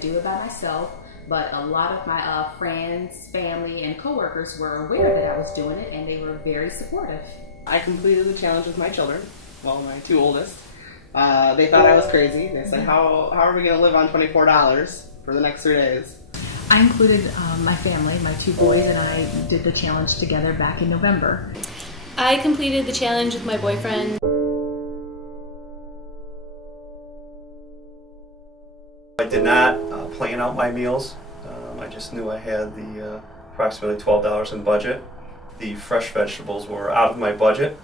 to do it by myself, but a lot of my friends, family, and coworkers were aware that I was doing it, and they were very supportive. I completed the challenge with my children, well, my two oldest. They thought I was crazy. They said, how are we going to live on $24 for the next 3 days? I included my family, my two boys, and I did the challenge together back in November. I completed the challenge with my boyfriend. I did not plan out my meals. I just knew I had the approximately $12 in budget. The fresh vegetables were out of my budget,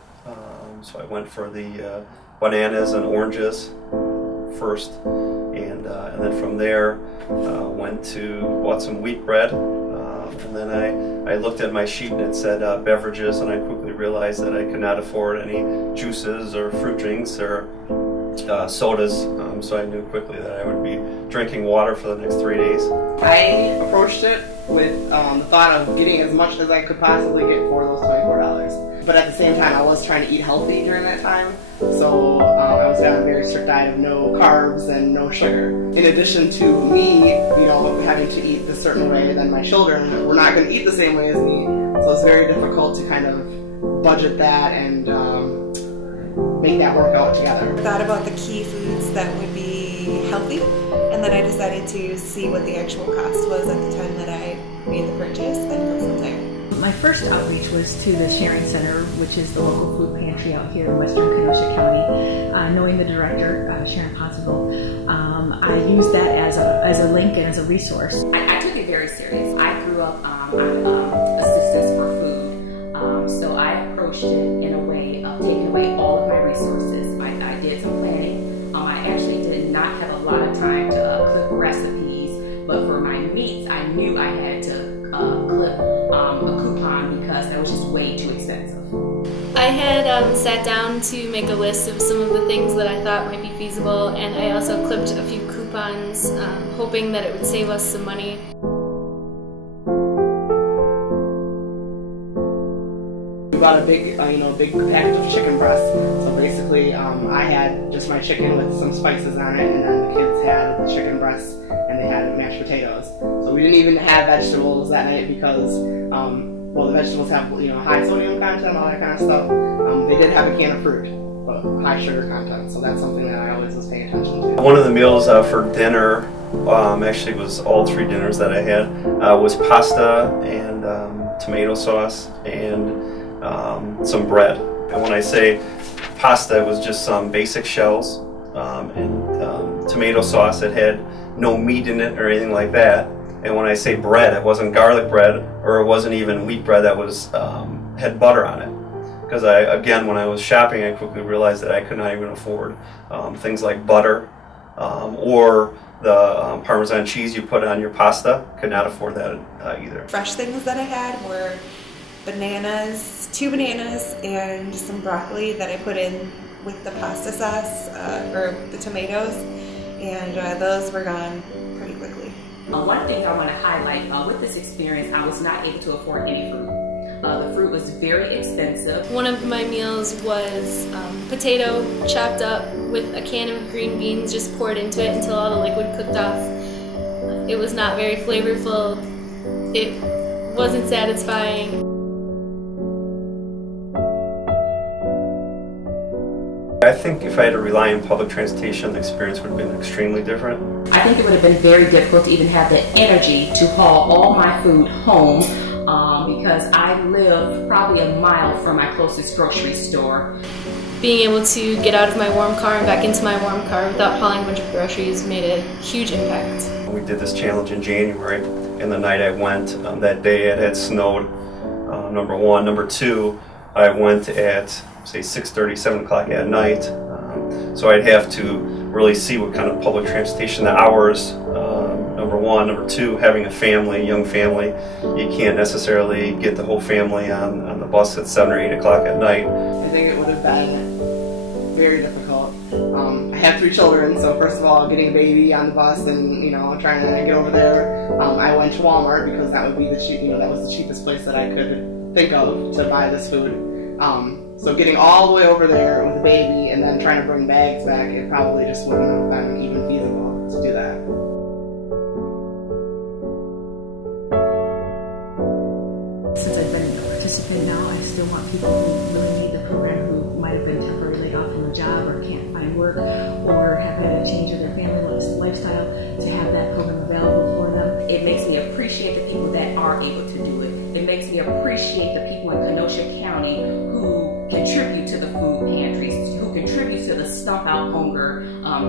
so I went for the bananas and oranges first, and then from there bought some wheat bread, and then I looked at my sheet and it said beverages, and I quickly realized that I could not afford any juices or fruit drinks or sodas, so I knew quickly that I would be drinking water for the next 3 days. I approached it with the thought of getting as much as I could possibly get for those $24. But at the same time, I was trying to eat healthy during that time, so I was on a very strict diet of no carbs and no sugar. In addition to me, having to eat a certain way, then my children were not going to eat the same way as me, so it's very difficult to kind of budget that and make that work out together. I thought about the key foods that would be healthy, and then I decided to see what the actual cost was at the time that I made the purchase and go from there. My first outreach was to the Sharing Center, which is the local food pantry out here in western Kenosha County. Knowing the director, Sharon Pottsville, I used that as a link and as a resource. I took it very serious. I grew up on assistance for food, so I approached it in a way of taking away all of my resources. I did some planning. I actually did not have a lot of time to clip recipes, but for my meats, I knew I had to clip a coupon because that was just way too expensive. I had sat down to make a list of some of the things that I thought might be feasible, and I also clipped a few coupons, hoping that it would save us some money. We bought a big package of chicken breasts. So basically, I had just my chicken with some spices on it, and then the kids had the chicken breasts, and they had mashed potatoes. So we didn't even have vegetables that night because, well, the vegetables have high sodium content, all that kind of stuff. They did have a can of fruit, but high sugar content. So that's something that I always was paying attention to. One of the meals for dinner, actually it was all 3 dinners that I had, was pasta and tomato sauce and some bread. And when I say pasta, it was just some basic shells, and tomato sauce that had no meat in it or anything like that. And when I say bread, it wasn't garlic bread, or it wasn't even wheat bread that was had butter on it. Because again, when I was shopping, I quickly realized that I could not even afford things like butter or the Parmesan cheese you put on your pasta. Could not afford that either. Fresh things that I had were bananas, 2 bananas, and some broccoli that I put in with the pasta sauce, or the tomatoes, and those were gone pretty quickly. One of the things I want to highlight, with this experience, I was not able to afford any fruit. The fruit was very expensive. One of my meals was potato chopped up with a can of green beans just poured into it until all the liquid cooked off. It was not very flavorful. It wasn't satisfying. I think if I had to rely on public transportation, the experience would have been extremely different. I think it would have been very difficult to even have the energy to haul all my food home because I live probably a mile from my closest grocery store. Being able to get out of my warm car and back into my warm car without hauling a bunch of groceries made a huge impact. We did this challenge in January, and the night I went, that day it had snowed, number one. Number two, I went at, say, 6:30, 7 o'clock at night, so I'd have to really see what kind of public transportation, the hours, number one. Number two, having a family, young family, you can't necessarily get the whole family on the bus at 7 or 8 o'clock at night. I think it would have been very difficult. I have 3 children, so first of all, getting a baby on the bus and trying to get over there, I went to Walmart because that would be that was the cheapest place that I could think of to buy this food. So getting all the way over there with a baby and then trying to bring bags back, it probably just wouldn't have been even feasible to do that. participant now. I still want people who really need the program, who might have been temporarily laid off from a job or can't find work or have had a change of their family lifestyle, to have that program available for them. It makes me appreciate the people that are able to do it. It makes me appreciate the people in Kenosha County who contribute to the food pantries, who contribute to the Stump Out Hunger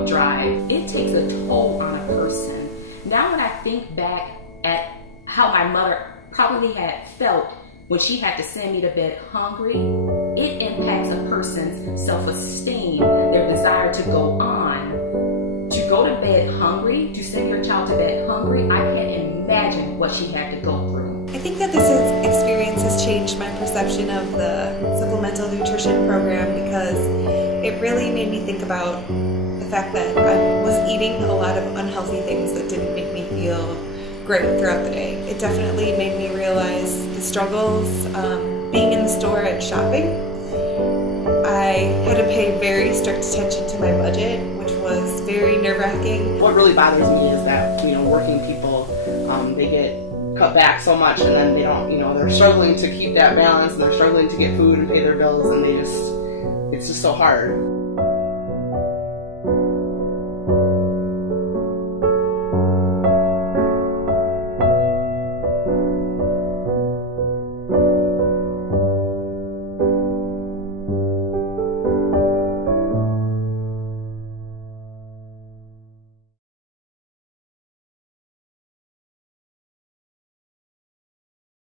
drive. It takes a toll on a person. Now when I think back at how my mother probably had felt when she had to send me to bed hungry, it impacts a person's self-esteem, their desire to go on. To go to bed hungry, to send your child to bed hungry, I can't imagine what she had to go through. I think that this experience has changed my perception of the supplemental nutrition program, because it really made me think about the fact that I was eating a lot of unhealthy things that didn't make me feel great throughout the day. It definitely made me realize the struggles being in the store and shopping. I had to pay very strict attention to my budget, which was very nerve-wracking. What really bothers me is that, working people, they get cut back so much, and then they don't, they're struggling to keep that balance, and they're struggling to get food and pay their bills, and it's just so hard.